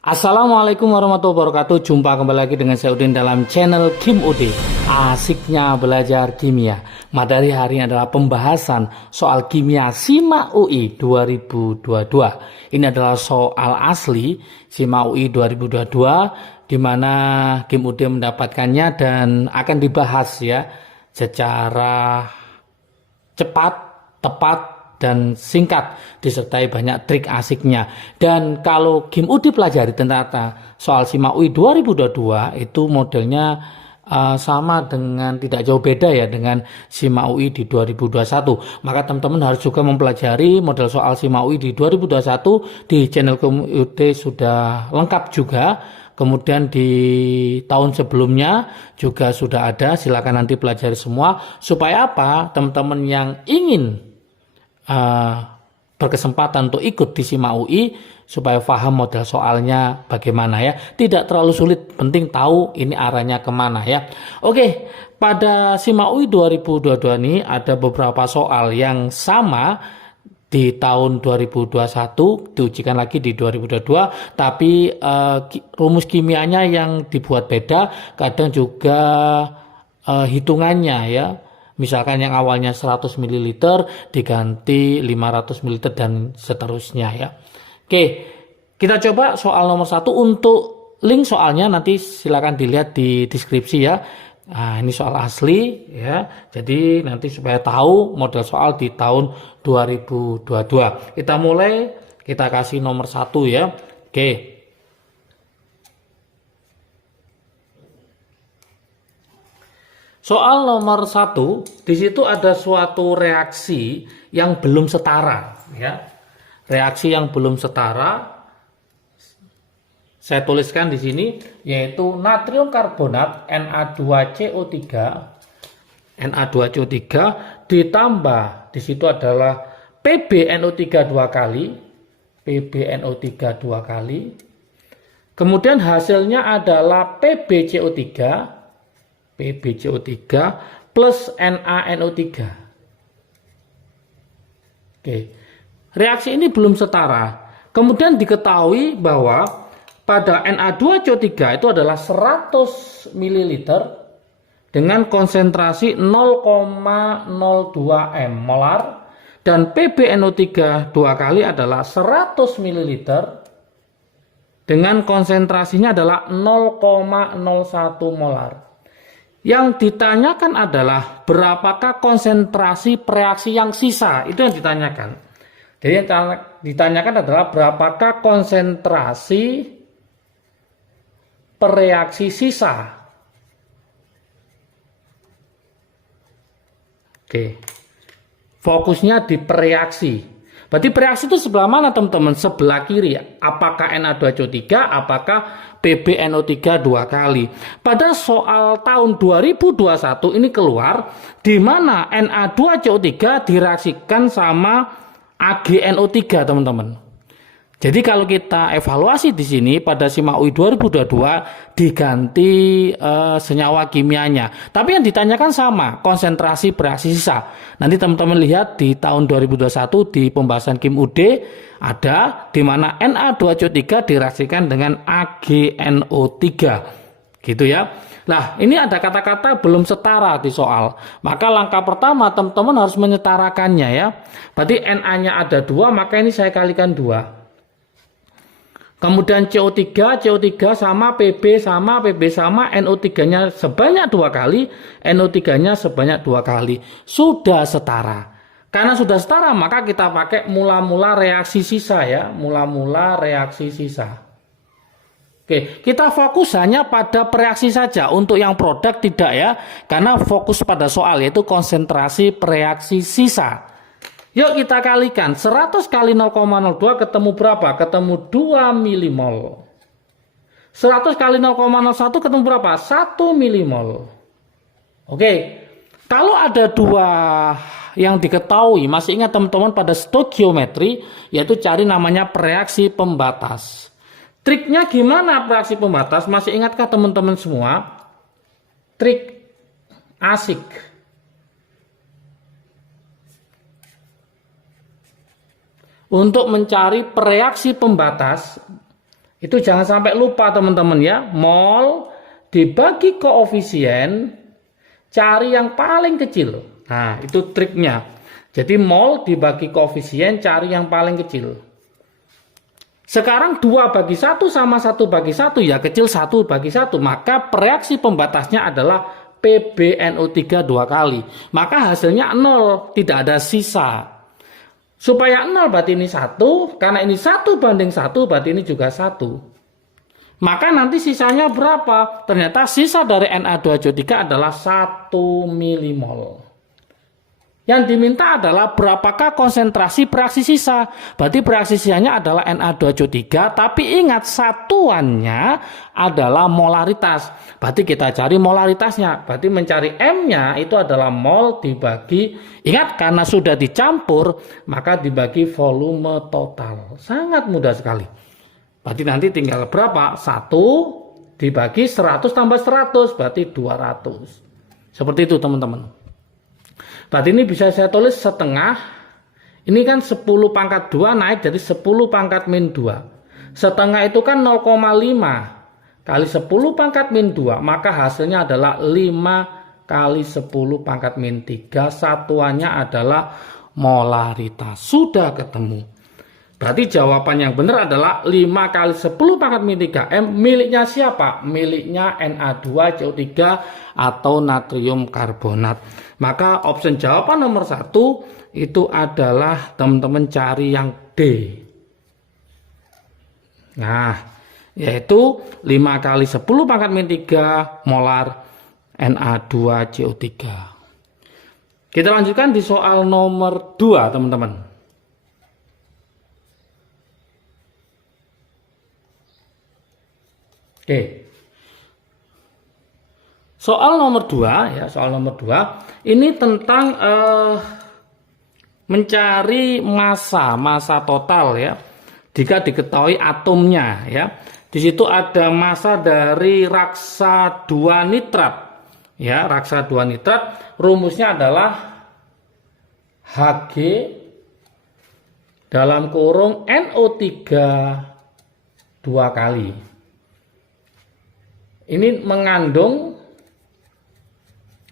Assalamualaikum warahmatullahi wabarakatuh. Jumpa kembali lagi dengan saya Udin dalam channel Kim Ud. Asiknya belajar kimia. Materi hari ini adalah pembahasan soal kimia SIMA UI 2022. Ini adalah soal asli SIMA UI 2022 di mana Kim Ud mendapatkannya dan akan dibahas ya secara cepat, tepat, dan singkat, disertai banyak trik asiknya. Dan kalau Kim Ud pelajari ternyata soal SIMA UI 2022 itu modelnya sama dengan, tidak jauh beda ya dengan SIMA UI di 2021. Maka teman-teman harus juga mempelajari model soal SIMA UI di 2021. Di channel Kim Ud sudah lengkap juga. Kemudian di tahun sebelumnya juga sudah ada, silakan nanti pelajari semua. Supaya apa? Teman-teman yang ingin berkesempatan untuk ikut di SIMA UI supaya paham model soalnya bagaimana ya. Tidak terlalu sulit, penting tahu ini arahnya kemana ya. Oke, pada SIMA UI 2022 ini ada beberapa soal yang sama di tahun 2021, diujikan lagi di 2022, tapi rumus kimianya yang dibuat beda, kadang juga hitungannya ya. Misalkan yang awalnya 100 ml diganti 500 ml dan seterusnya ya. Oke, kita coba soal nomor 1. Untuk link soalnya nanti silakan dilihat di deskripsi ya. Nah, ini soal asli ya. Jadi nanti supaya tahu model soal di tahun 2022. Kita mulai, kita kasih nomor 1 ya. Oke. Soal nomor 1, di situ ada suatu reaksi yang belum setara, ya. Reaksi yang belum setara, saya tuliskan di sini, yaitu natrium karbonat Na2CO3, Na2CO3 ditambah, di situ adalah PbNO3 dua kali, PbNO3 dua kali, kemudian hasilnya adalah PbCO3, PbCO3 plus NaNO3. Oke. Reaksi ini belum setara. Kemudian diketahui bahwa pada Na2CO3 itu adalah 100 ml dengan konsentrasi 0,02 m molar dan PbNO3 dua kali adalah 100 ml dengan konsentrasinya adalah 0,01 molar. Yang ditanyakan adalah berapakah konsentrasi reaksi yang sisa, itu yang ditanyakan. Jadi yang ditanyakan adalah berapakah konsentrasi reaksi sisa. Oke, fokusnya di reaksi. Berarti bereaksi itu sebelah mana teman-teman? Sebelah kiri. Apakah Na2CO3, apakah PbNO3 dua kali. Pada soal tahun 2021 ini keluar di mana Na2CO3 direaksikan sama AgNO3 teman-teman. Jadi kalau kita evaluasi di sini pada SIMA UI 2022 diganti senyawa kimianya. Tapi yang ditanyakan sama, konsentrasi bereaksi sisa. Nanti teman-teman lihat di tahun 2021 di pembahasan Kim Ud ada di mana Na2CO3 direaksikan dengan AgNO3. Gitu ya. Nah, ini ada kata-kata belum setara di soal. Maka langkah pertama teman-teman harus menyetarakannya ya. Berarti Na-nya ada 2, maka ini saya kalikan 2. Kemudian CO3 sama PB sama NO3-nya sebanyak 2 kali, NO3-nya sebanyak 2 kali. Sudah setara. Karena sudah setara, maka kita pakai mula-mula reaksi sisa ya, mula-mula reaksi sisa. Oke, kita fokus hanya pada reaksi saja. Untuk yang produk tidak ya, karena fokus pada soal yaitu konsentrasi reaksi sisa. Yuk kita kalikan, 100 kali 0,02 ketemu berapa? Ketemu 2 milimol. 100 kali 0,01 ketemu berapa? 1 milimol. Oke, kalau ada 2 yang diketahui, masih ingat teman-teman pada stoikiometri, yaitu cari namanya reaksi pembatas. Triknya gimana reaksi pembatas? Masih ingatkah teman-teman semua? Trik asik. Untuk mencari reaksi pembatas, Itu jangan sampai lupa teman-teman ya. Mol dibagi koefisien, cari yang paling kecil. Nah, itu triknya. Jadi mol dibagi koefisien, cari yang paling kecil. Sekarang 2/1 sama 1/1, ya kecil 1/1. Maka reaksi pembatasnya adalah PbNO3 2 kali. Maka hasilnya 0, tidak ada sisa. Supaya 0 berarti ini 1, karena ini 1/1 berarti ini juga 1. Maka nanti sisanya berapa? Ternyata sisa dari Na2CO3 adalah 1 milimol. Yang diminta adalah berapakah konsentrasi bereaksi sisa. Berarti bereaksi sisanya adalah Na2CO3, tapi ingat satuannya adalah molaritas. Berarti kita cari molaritasnya. Berarti mencari M-nya itu adalah mol dibagi, ingat karena sudah dicampur, maka dibagi volume total. Sangat mudah sekali. Berarti nanti tinggal berapa? 1 dibagi 100 tambah 100, berarti 200. Seperti itu teman-teman. Berarti ini bisa saya tulis setengah. Ini kan 10 pangkat 2 naik jadi 10 pangkat min 2. Setengah itu kan 0,5 kali 10 pangkat min 2. Maka hasilnya adalah 5 kali 10 pangkat min 3. Satuannya adalah molaritas. Sudah ketemu. Berarti jawaban yang benar adalah 5 kali 10 pangkat min 3M. Miliknya siapa? Miliknya Na2CO3 atau natrium karbonat. Maka option jawaban nomor 1 itu adalah teman-teman cari yang D. Nah, yaitu 5 kali 10 pangkat min 3 molar Na2CO3. Kita lanjutkan di soal nomor 2 teman-teman. Oke. Soal nomor 2 ya, soal nomor 2 ini tentang mencari massa total ya. Jika diketahui atomnya ya. Di situ ada massa dari raksa 2 nitrat. Ya, raksa 2 nitrat rumusnya adalah Hg dalam kurung NO3 2 kali. Ini mengandung,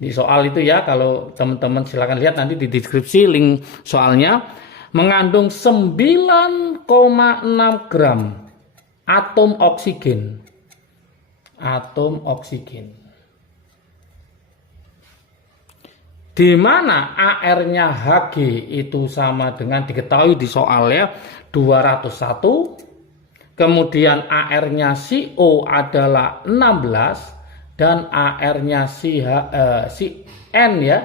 di soal itu ya, kalau teman-teman silakan lihat nanti di deskripsi link soalnya, mengandung 9,6 gram atom oksigen. Atom oksigen. Di mana AR-nya Hg itu sama dengan, diketahui di soal ya, 201. Kemudian AR-nya CO adalah 16 dan AR-nya si N ya,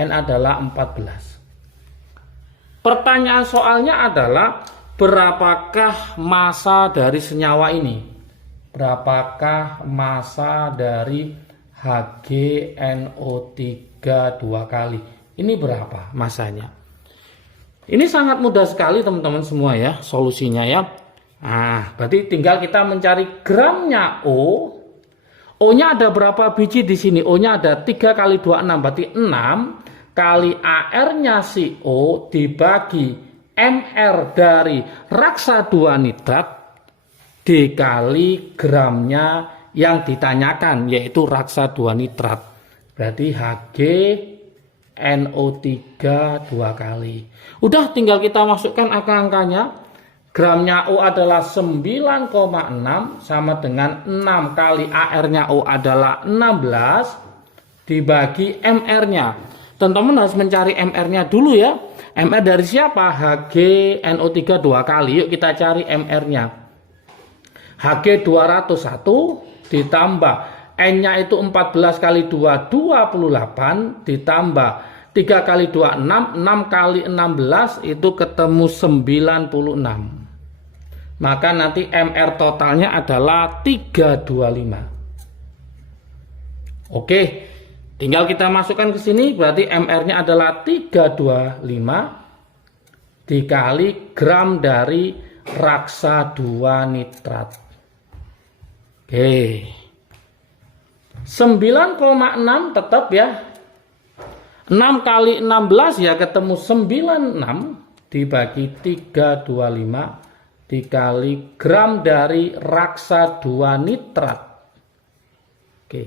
N adalah 14. Pertanyaan soalnya adalah berapakah massa dari senyawa ini? Berapakah massa dari HgNO3 2 kali? Ini berapa massanya? Ini sangat mudah sekali teman-teman semua ya solusinya ya. Nah, berarti tinggal kita mencari gramnya O. O-nya ada berapa biji di sini? O-nya ada 3 kali 26, berarti 6 kali AR-nya CO dibagi MR dari raksa 2 nitrat dikali gramnya yang ditanyakan, yaitu raksa 2 nitrat. Berarti HgNO3 2 kali. Udah tinggal kita masukkan angka-angkanya. Gramnya O adalah 9,6 sama dengan 6 kali AR-nya O adalah 16 dibagi MR-nya. Teman-teman harus mencari MR-nya dulu ya. MR dari siapa? HgNO3 2 kali. Yuk kita cari MR-nya. Hg 201 ditambah N-nya itu 14 kali 2 28 ditambah 3 kali 2 6, 6 kali 16 itu ketemu 96. Maka nanti MR totalnya adalah 325. Oke, tinggal kita masukkan ke sini, berarti MR-nya adalah 325 dikali gram dari raksa 2 nitrat. Oke. 9,6 tetap ya. 6 kali 16 ya ketemu 96 dibagi 325 dikali gram dari raksa 2 nitrat. Oke.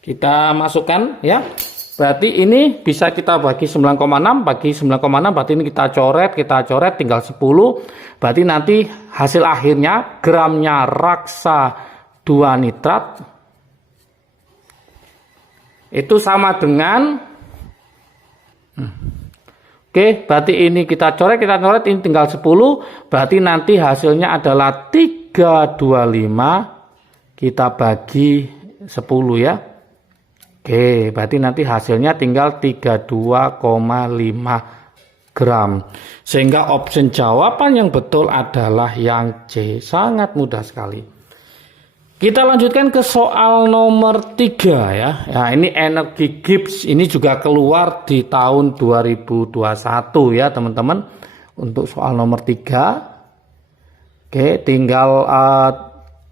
Kita masukkan ya. Berarti ini bisa kita bagi 9,6 bagi 9,6, berarti ini kita coret tinggal 10. Berarti nanti hasil akhirnya gramnya raksa 2 nitrat itu sama dengan Oke, berarti ini kita coret ini tinggal 10, berarti nanti hasilnya adalah 325 kita bagi 10 ya. Oke, berarti nanti hasilnya tinggal 32,5 gram. Sehingga opsi jawaban yang betul adalah yang C. Sangat mudah sekali. Kita lanjutkan ke soal nomor 3 ya. Nah, ini energi Gibbs ini juga keluar di tahun 2021 ya teman-teman. Untuk soal nomor 3. Oke, tinggal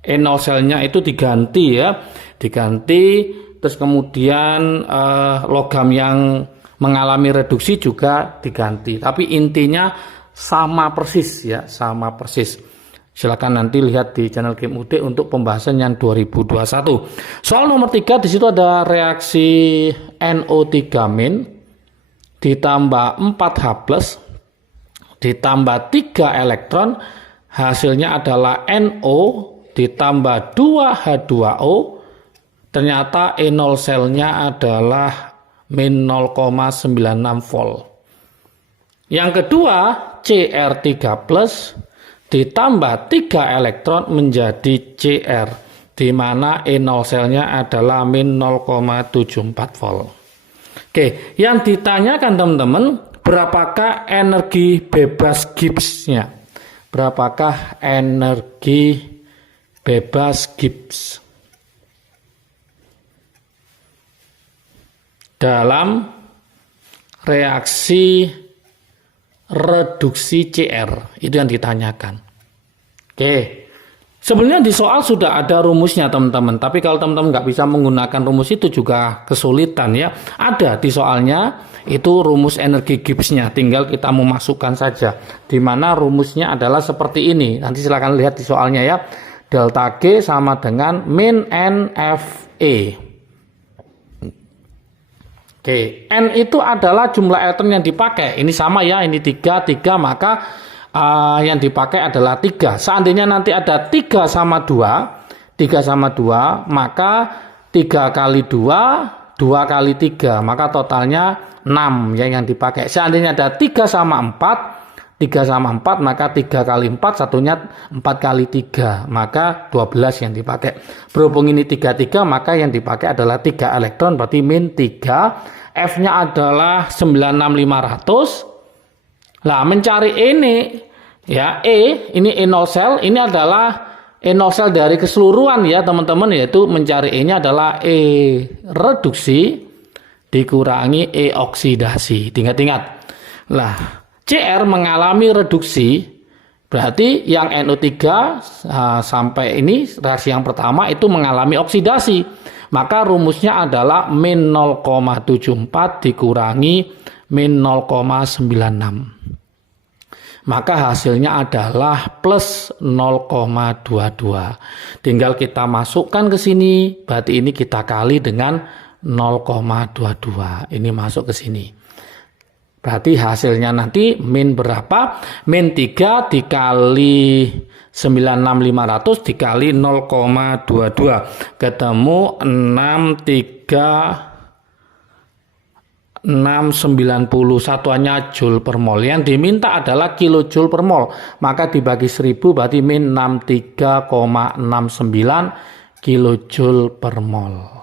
NO cell-nya itu diganti ya. Diganti, terus kemudian logam yang mengalami reduksi juga diganti. Tapi intinya sama persis ya, sama persis. Silakan nanti lihat di channel Game UD untuk pembahasan yang 2021. Soal nomor 3 di situ ada reaksi NO3- ditambah 4H+ ditambah 3 elektron, hasilnya adalah NO ditambah 2H2O. Ternyata E0 selnya adalah min 0,96 volt. Yang kedua Cr3+ ditambah 3 elektron menjadi Cr, di mana E0 selnya adalah min 0,74 volt. Oke, yang ditanyakan teman-teman, berapakah energi bebas Gibbs-nya? Berapakah energi bebas Gibbs dalam reaksi reduksi Cr? Itu yang ditanyakan. Oke, sebenarnya di soal sudah ada rumusnya teman-teman, tapi kalau teman-teman nggak bisa menggunakan rumus itu juga kesulitan ya. Ada di soalnya itu rumus energi Gibbs-nya, tinggal kita memasukkan saja, di mana rumusnya adalah seperti ini. Nanti silakan lihat di soalnya ya. Delta G sama dengan min NFE. Oke, N itu adalah jumlah elektron yang dipakai. Ini sama ya, ini 3, maka yang dipakai adalah 3. Seandainya nanti ada 3 sama 2, maka 3 kali 2, 2 kali 3, maka totalnya 6 ya yang dipakai. Seandainya ada 3 sama 4, maka 3 kali 4, satunya 4 kali 3, maka 12 yang dipakai. Berhubung ini 3, maka yang dipakai adalah 3 elektron, berarti min 3. F-nya adalah 96500. Nah, mencari ini ya, ini E0 cell, ini adalah E0 cell dari keseluruhan ya teman-teman, yaitu mencari E-nya adalah E reduksi dikurangi E oksidasi. Ingat-ingat. Nah, Cr mengalami reduksi, berarti yang NO3 sampai ini reaksi yang pertama itu mengalami oksidasi. Maka rumusnya adalah min 0,74 dikurangi min 0,96. Maka hasilnya adalah plus 0,22. Tinggal kita masukkan ke sini, berarti ini kita kali dengan 0,22. Ini masuk ke sini. Berarti hasilnya nanti min berapa? Min 3 dikali 96500 dikali 0,22. Ketemu 690 satuannya joule per mol. Yang diminta adalah kilojoule per mol. Maka dibagi 1000 berarti min 63,69 kilojoule per mol.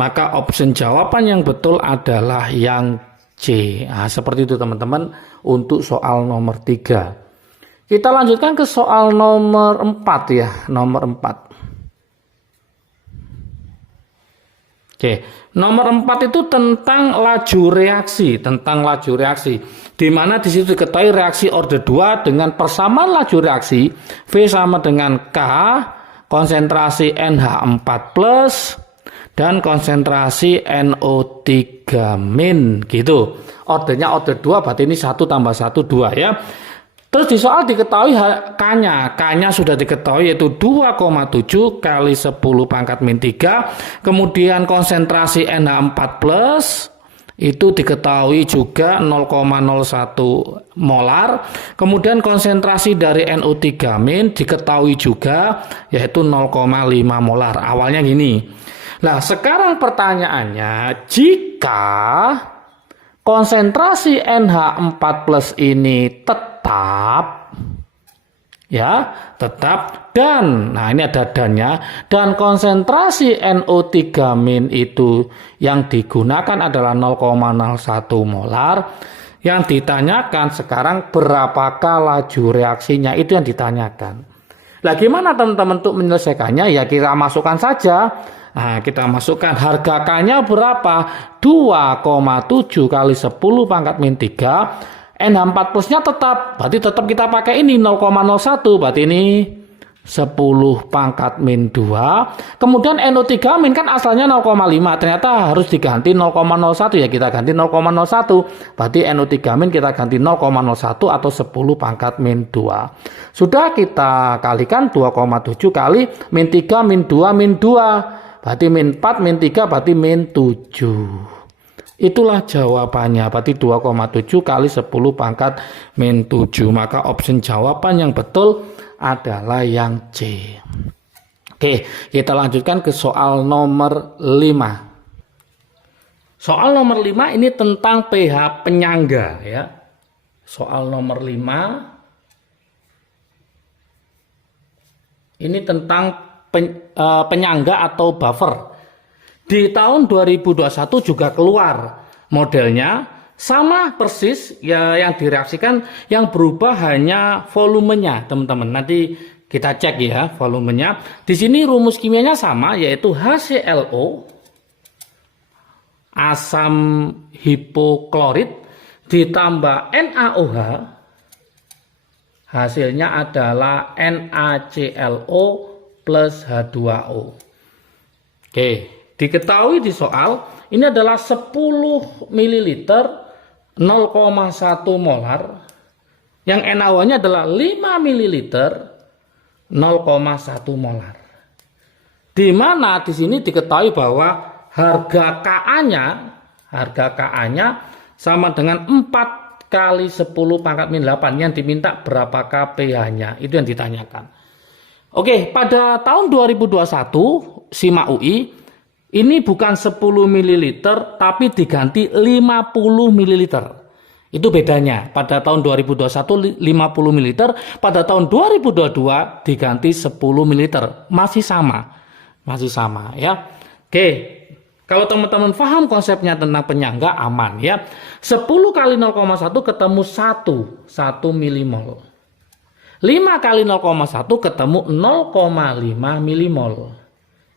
Maka opsi jawaban yang betul adalah yang C. Nah, seperti itu teman-teman untuk soal nomor 3. Kita lanjutkan ke soal nomor 4 ya, nomor 4. Oke, nomor 4 itu tentang laju reaksi, di mana di situ diketahui reaksi order 2 dengan persamaan laju reaksi V sama dengan K, konsentrasi NH4+ dan konsentrasi NO3- gitu. Ordernya order 2, berarti ini 1 tambah 1 2 ya. Terus di soal diketahui K-nya. K-nya sudah diketahui yaitu 2,7 kali 10 pangkat min 3. Kemudian konsentrasi NH4+ itu diketahui juga 0,01 molar. Kemudian konsentrasi dari NO3- diketahui juga yaitu 0,5 molar. Awalnya gini. Nah, sekarang pertanyaannya, jika konsentrasi NH4+ ini tetap dan, nah ini ada dannya, dan konsentrasi NO3- itu yang digunakan adalah 0,01 molar. Yang ditanyakan sekarang berapakah laju reaksinya, itu yang ditanyakan. Nah, gimana teman-teman untuk menyelesaikannya? Ya kita masukkan saja. Nah, kita masukkan harga K-nya berapa? 2,7 kali 10 pangkat min 3. NH4+-nya tetap, berarti tetap kita pakai ini 0,01, berarti ini 10 pangkat min 2. Kemudian NO3- kan asalnya 0,5, ternyata harus diganti 0,01, ya kita ganti 0,01. Berarti NO3- kita ganti 0,01 atau 10 pangkat min 2. Sudah kita kalikan 2,7 kali min 3 min 2 min 2. Berarti min 4 min 3 berarti min 7. Itulah jawabannya, berarti 2,7 kali 10 pangkat min 7. Maka opsi jawaban yang betul adalah yang C. Oke, kita lanjutkan ke soal nomor 5. Soal nomor 5 ini tentang pH penyangga ya. Soal nomor 5 ini tentang penyangga atau buffer. Di tahun 2021 juga keluar modelnya, sama persis ya, yang direaksikan, yang berubah hanya volumenya, teman-teman. Nanti kita cek ya volumenya. Di sini rumus kimianya sama, yaitu HClO asam hipoklorit ditambah NaOH, hasilnya adalah NaClO plus H2O. Oke, diketahui di soal ini adalah 10 ml 0,1 molar, yang NaOH-nya adalah 5 ml 0,1 molar. Di mana di sini diketahui bahwa harga Ka-nya sama dengan 4 kali 10 pangkat min 8. Yang diminta berapakah pH-nya, itu yang ditanyakan. Oke, pada tahun 2021 SIMA UI ini bukan 10 ml tapi diganti 50 ml. Itu bedanya. Pada tahun 2021 50 ml, pada tahun 2022 diganti 10 ml. Masih sama ya. Oke, kalau teman-teman paham konsepnya tentang penyangga, aman ya. 10 kali 0,1 ketemu 1 milimol. 5 kali 0,1 ketemu 0,5 milimol.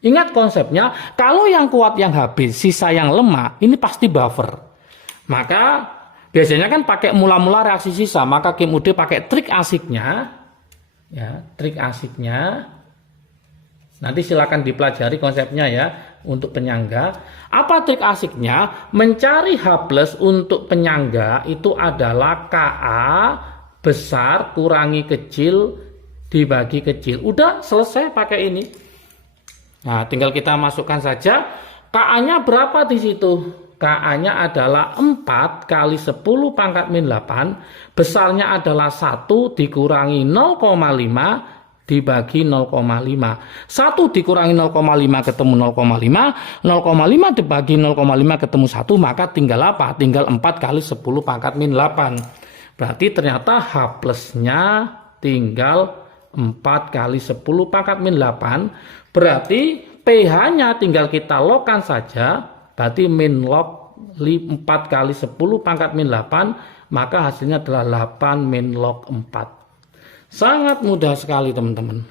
Ingat konsepnya, kalau yang kuat yang habis, sisa yang lemah, ini pasti buffer. Maka biasanya kan pakai mula-mula reaksi sisa, maka Kim UD pakai trik asiknya. Ya, trik asiknya. Nanti silakan dipelajari konsepnya ya untuk penyangga. Apa trik asiknya? Mencari H+ untuk penyangga itu adalah Ka besar kurangi kecil dibagi kecil. Udah selesai pakai ini. Nah, tinggal kita masukkan saja. Ka-nya berapa di situ? Ka-nya adalah 4 kali 10 pangkat min 8. Besarnya adalah 1 dikurangi 0,5 dibagi 0,5. 1 dikurangi 0,5 ketemu 0,5. 0,5 dibagi 0,5 ketemu 1. Maka tinggal apa? Tinggal 4 kali 10 pangkat min 8. Berarti ternyata H+-nya tinggal 4 kali 10 pangkat min 8. Berarti pH-nya tinggal kita logkan saja. Berarti min log 4 kali 10 pangkat min 8. Maka hasilnya adalah 8 min log 4. Sangat mudah sekali teman-teman.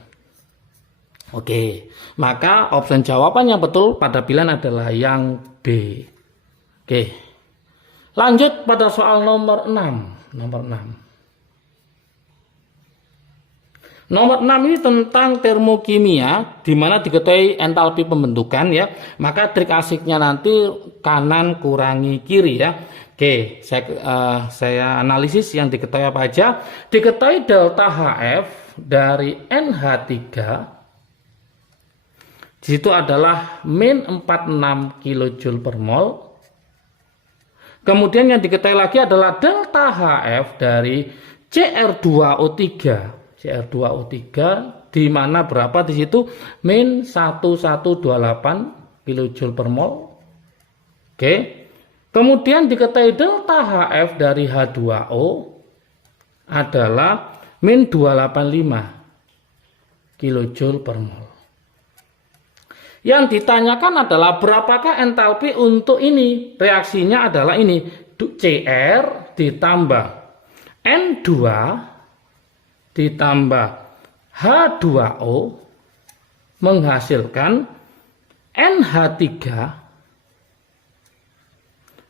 Oke, maka opsi jawaban yang betul pada pilihan adalah yang B. Oke, lanjut pada soal nomor 6. Nomor 6 ini tentang termokimia, di mana diketahui entalpi pembentukan ya. Maka trik asiknya nanti kanan kurangi kiri ya. Oke, saya analisis yang diketahui apa aja. Diketahui delta HF dari NH3 di situ adalah min 46 kJ per mol. Kemudian yang diketahui lagi adalah delta HF dari Cr2O3. Cr2O3 di mana berapa di situ? Min 1128 kJ per mol. Oke. Kemudian diketahui delta HF dari H2O adalah min 285 kJ per mol. Yang ditanyakan adalah berapakah entalpi untuk ini? Reaksinya adalah ini, Cr ditambah N2 ditambah H2O menghasilkan NH3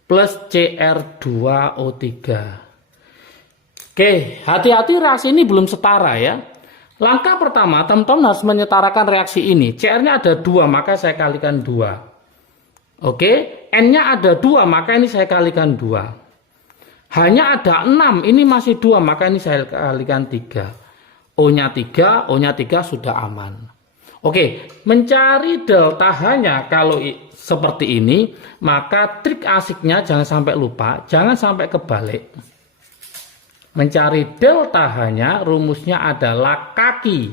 plus Cr2O3. Oke, hati-hati reaksi ini belum setara ya. Langkah pertama, teman-teman harus menyetarakan reaksi ini. Cr-nya ada 2, maka saya kalikan 2. Oke, N-nya ada 2, maka ini saya kalikan 2. H-nya ada 6, ini masih 2, maka ini saya kalikan 3. O-nya 3, O-nya 3 sudah aman. Oke, mencari delta H-nya kalau seperti ini, maka trik asiknya jangan sampai lupa, jangan sampai kebalik. Mencari delta H-nya rumusnya adalah kaki,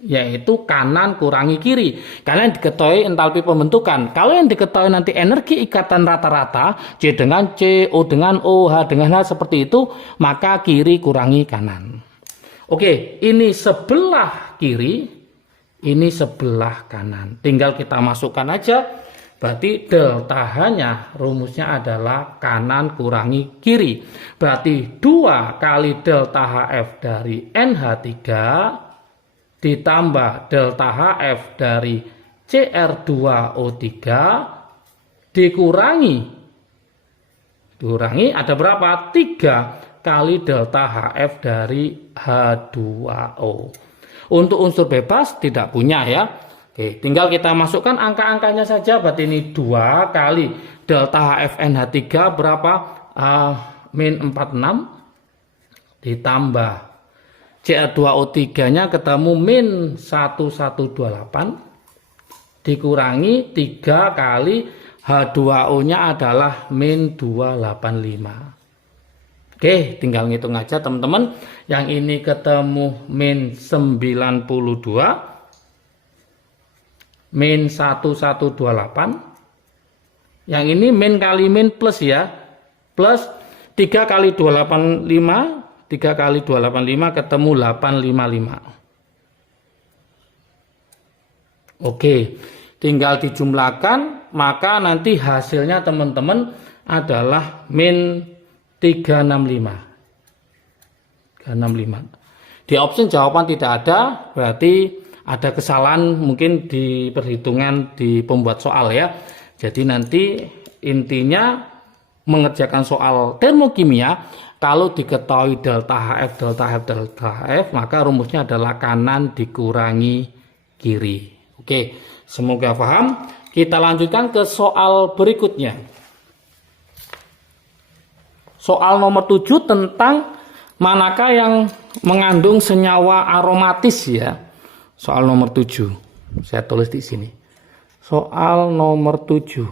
yaitu kanan kurangi kiri. Kalian diketahui entalpi pembentukan. Kalau yang diketahui nanti energi ikatan rata-rata, C dengan C, O dengan O, H dengan H seperti itu, maka kiri kurangi kanan. Oke, ini sebelah kiri, ini sebelah kanan. Tinggal kita masukkan aja. Berarti delta H-nya rumusnya adalah kanan kurangi kiri. Berarti 2 kali delta HF dari NH3 ditambah delta HF dari Cr2O3 dikurangi ada berapa? 3 kali delta HF dari H2O. Untuk unsur bebas tidak punya ya. Oke, tinggal kita masukkan angka-angkanya saja. Berarti ini 2 kali delta HFNH3 berapa? Min 46 ditambah Cr2O3-nya ketemu min 1128 dikurangi 3 kali H2O-nya adalah min 285. Oke, tinggal ngitung aja teman-teman. Yang ini ketemu min 92 min 1128. Yang ini min kali min plus ya. Plus 3 kali 285. 3 kali 285 ketemu 855. Oke. Tinggal dijumlahkan. Maka nanti hasilnya teman-teman adalah min 365. 365. Di opsi jawaban tidak ada. Berarti ada kesalahan mungkin di perhitungan di pembuat soal ya. Jadi nanti intinya mengerjakan soal termokimia, kalau diketahui delta HF, delta HF, delta HF, maka rumusnya adalah kanan dikurangi kiri. Oke, semoga paham. Kita lanjutkan ke soal berikutnya. Soal nomor 7 tentang manakah yang mengandung senyawa aromatis ya. Soal nomor 7. Saya tulis di sini. Soal nomor 7.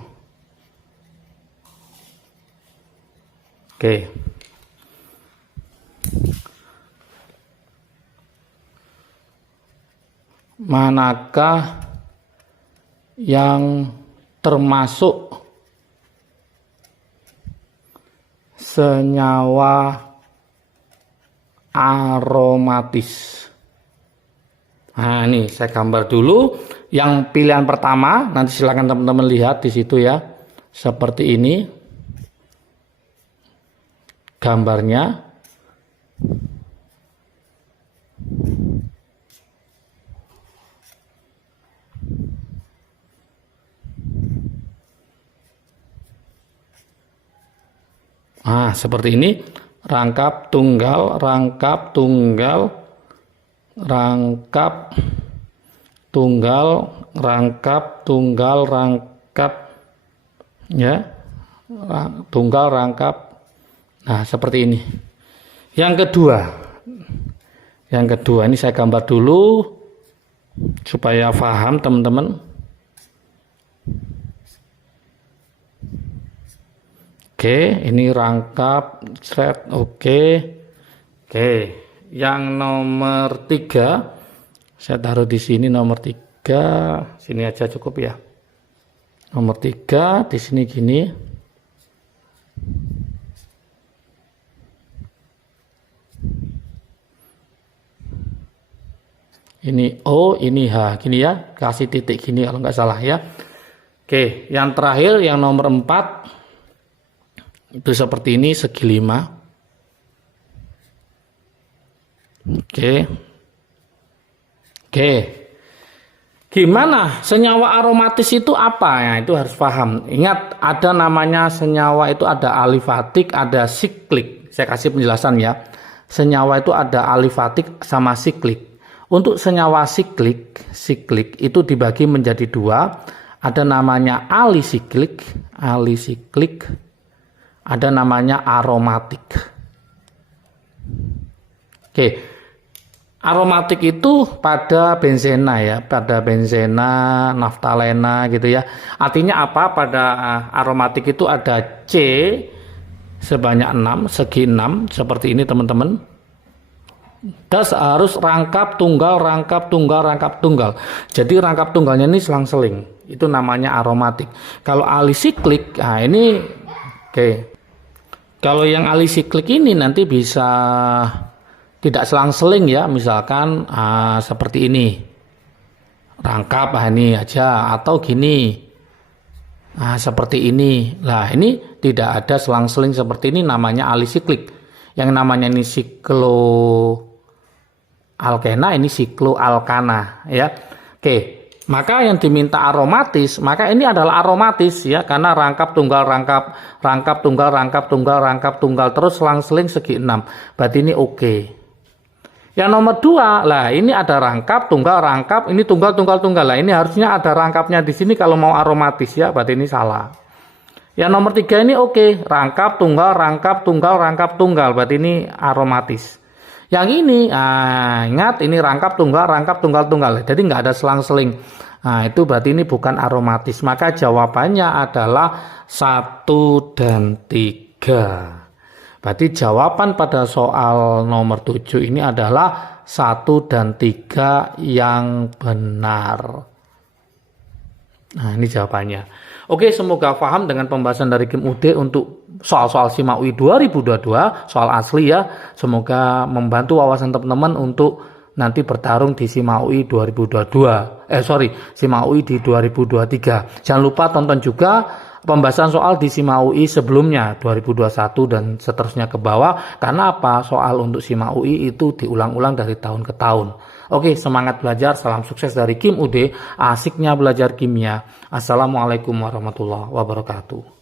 Oke. Manakah yang termasuk senyawa aromatis? Nah, ini saya gambar dulu. Yang pilihan pertama, nanti silakan teman-teman lihat di situ ya. Seperti ini gambarnya. Nah, seperti ini. Rangkap tunggal, rangkap tunggal, rangkap tunggal, rangkap tunggal, rangkap ya, tunggal, rangkap. Nah, seperti ini. Yang kedua ini saya gambar dulu supaya paham teman-teman. Oke, ini rangkap, thread, oke. Yang nomor 3 saya taruh di sini, nomor 3 sini aja cukup ya. Nomor 3 di sini gini. Ini O, ini H, gini ya, kasih titik gini kalau nggak salah ya. Oke, yang terakhir yang nomor 4 itu seperti ini, segi 5. Oke. Gimana senyawa aromatis itu apa ya? Itu harus paham. Ingat, ada namanya senyawa itu ada alifatik, ada siklik. Saya kasih penjelasan ya. Senyawa itu ada alifatik sama siklik. Untuk senyawa siklik itu dibagi menjadi 2. Ada namanya alisiklik, ada namanya aromatik. Oke, aromatik itu pada benzena ya, pada benzena, naftalena gitu ya. Artinya apa? Pada aromatik itu ada C sebanyak 6, segi 6 seperti ini teman-teman. Das harus rangkap tunggal, rangkap tunggal, rangkap tunggal. Jadi rangkap tunggalnya ini selang-seling. Itu namanya aromatik. Kalau alisiklik, nah ini oke. Kalau yang alisiklik ini nanti bisa tidak selang-seling ya, misalkan seperti ini. Rangkap ini aja atau gini. Seperti ini. Nah, ini tidak ada selang-seling seperti ini, namanya alisiklik. Yang namanya ini sikloalkena, ini sikloalkana ya. Oke, maka yang diminta aromatis, maka ini adalah aromatis ya, karena rangkap tunggal rangkap, rangkap tunggal rangkap tunggal rangkap tunggal terus selang-seling segi 6. Berarti ini oke. Yang nomor 2, lah ini ada rangkap tunggal rangkap, ini tunggal tunggal tunggal. Lah ini harusnya ada rangkapnya di sini kalau mau aromatis ya, berarti ini salah. Yang nomor 3 ini oke, rangkap tunggal rangkap tunggal rangkap tunggal, berarti ini aromatis. Yang ini ingat, ini rangkap tunggal tunggal, jadi nggak ada selang-seling. Nah, itu berarti ini bukan aromatis. Maka jawabannya adalah 1 dan 3. Berarti jawaban pada soal nomor 7 ini adalah 1 dan 3 yang benar. Nah, ini jawabannya. Oke, semoga paham dengan pembahasan dari Kim UD untuk soal-soal SIMA UI 2022, soal asli ya. Semoga membantu wawasan teman-teman untuk nanti bertarung di SIMA UI 2022. SIMA UI di 2023. Jangan lupa tonton juga pembahasan soal di SIMA UI sebelumnya 2021 dan seterusnya ke bawah. Karena apa? Soal untuk SIMA UI itu diulang-ulang dari tahun ke tahun. Oke, semangat belajar, salam sukses dari Kim UD, asiknya belajar kimia. Assalamualaikum warahmatullahi wabarakatuh.